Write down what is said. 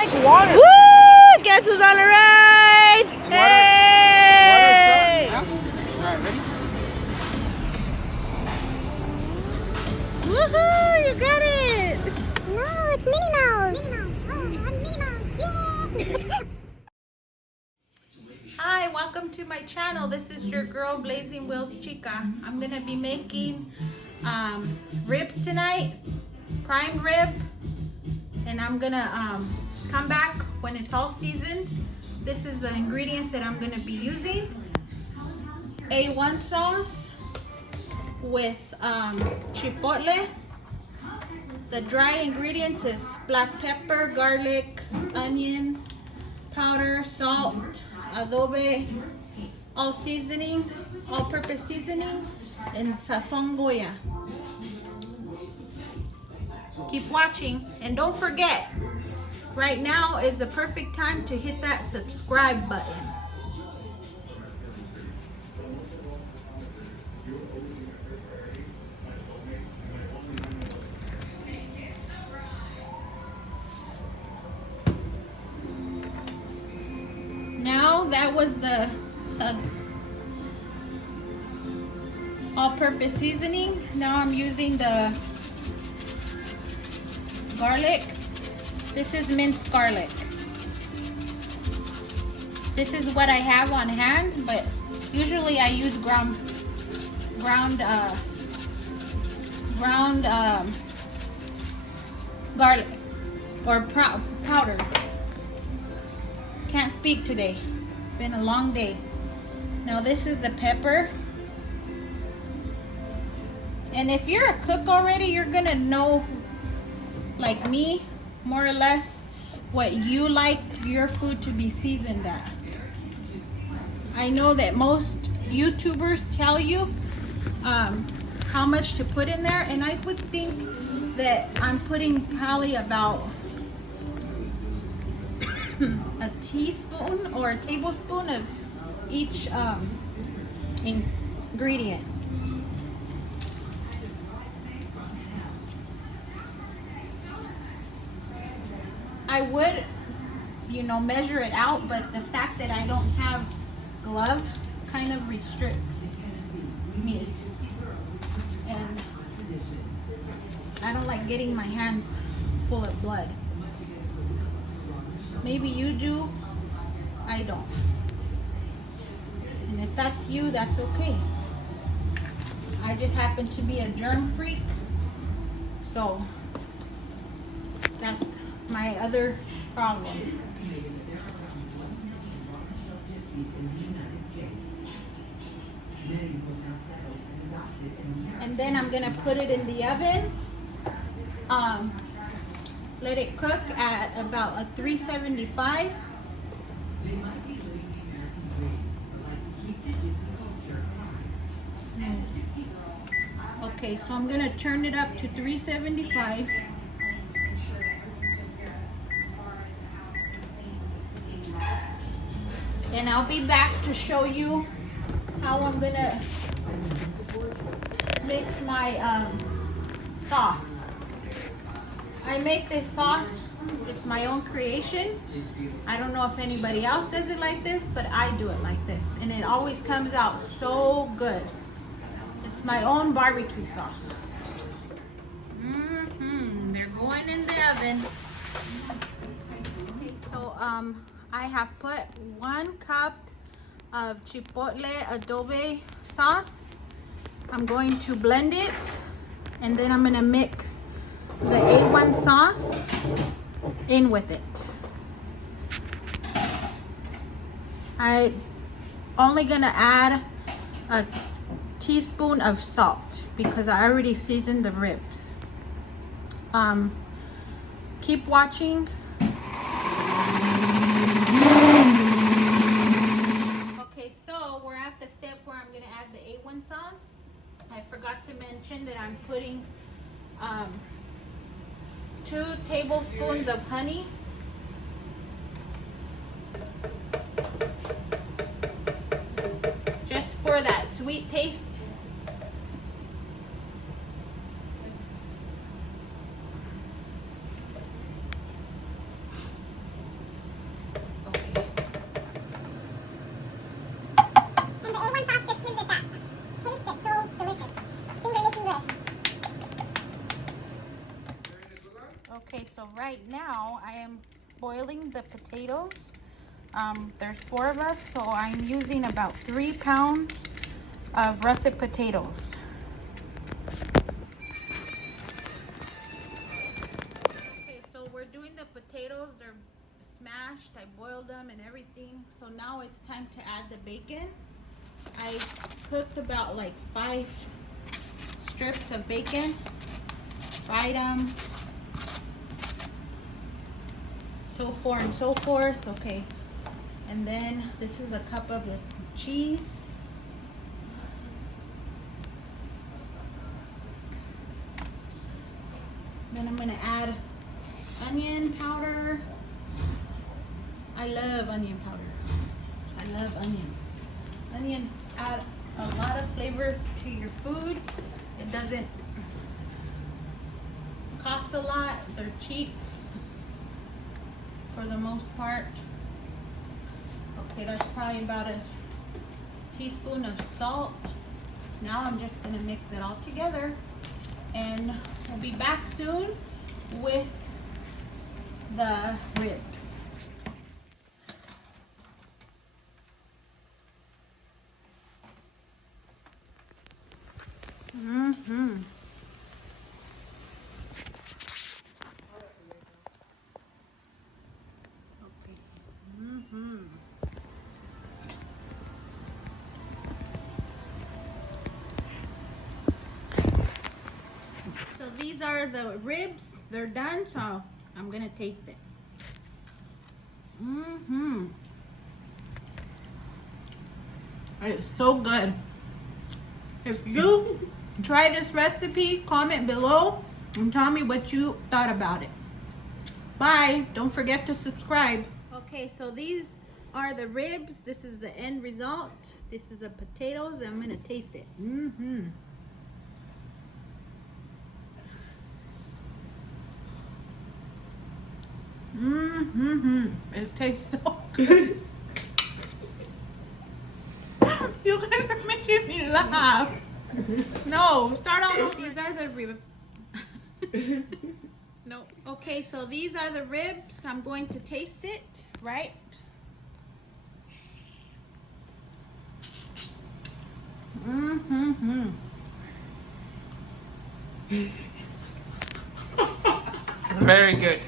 Like water. Woo! Guess who's on the ride? Hey! Water. Alright, ready? Woohoo! You got it! No, it's Minnie Mouse. Minnie Mouse. Oh, I'm Minnie Mouse. Yeah. Hi, welcome to my channel. This is your girl Blazing Wheels Chica. I'm gonna be making ribs tonight, prime rib, and I'm gonna come back when it's all seasoned. This is the ingredients that I'm gonna be using: A1 sauce with chipotle. The dry ingredients is black pepper, garlic, onion powder, salt, adobe, all seasoning, all-purpose seasoning, and sazon goya. Keep watching, and don't forget, right now is the perfect time to hit that subscribe button. Now that was the all-purpose seasoning. Now I'm using the garlic. This is minced garlic. This is what I have on hand, but usually I use ground garlic or powder. Can't speak today. It's been a long day. Now this is the pepper. And if you're a cook already, you're gonna know, like me, more or less what you like your food to be seasoned at. I know that most YouTubers tell you how much to put in there, and I would think that I'm putting probably about a teaspoon or a tablespoon of each ingredient. I would, measure it out, but the fact that I don't have gloves kind of restricts me. And I don't like getting my hands full of blood. Maybe you do, I don't. And if that's you, that's okay. I just happen to be a germ freak, so that's my other problem. And then I'm gonna put it in the oven. Let it cook at about a 375. Okay, so I'm gonna turn it up to 375. And I'll be back to show you how I'm gonna mix my sauce. I make this sauce, it's my own creation. I don't know if anybody else does it like this, but I do it like this. And it always comes out so good. It's my own barbecue sauce. They're going in the oven. Okay, so I have put 1 cup of chipotle adobe sauce. I'm going to blend it, and then I'm gonna mix the A1 sauce in with it. I'm only gonna add a teaspoon of salt because I already seasoned the ribs. Keep watching. Okay, so we're at the step where I'm gonna add the A1 sauce. I forgot to mention that I'm putting 2 tablespoons of honey, just for that sweet taste. boiling the potatoes. There's 4 of us, so I'm using about 3 pounds of russet potatoes. Okay, so we're doing the potatoes. They're smashed. I boiled them and everything. So now it's time to add the bacon. I cooked about like 5 strips of bacon, fried them, so forth and so forth. Okay, and then this is a cup of the cheese. Then I'm gonna add onion powder. I love onion powder. I love onions. Onions add a lot of flavor to your food. It doesn't cost a lot. They're cheap for the most part. Okay, that's probably about a teaspoon of salt. Now I'm just gonna mix it all together, and we'll be back soon with the ribs. So these are the ribs. They're done, so I'm gonna taste it. It's so good. If you try this recipe, comment below and tell me what you thought about it. Bye. Don't forget to subscribe. Okay, so these are the ribs. This is the end result. This is the potatoes. I'm gonna taste it. It tastes so good. You guys are making me laugh. No, start all over. These are the ribs. No. Okay, so these are the ribs. I'm going to taste it, right? Very good.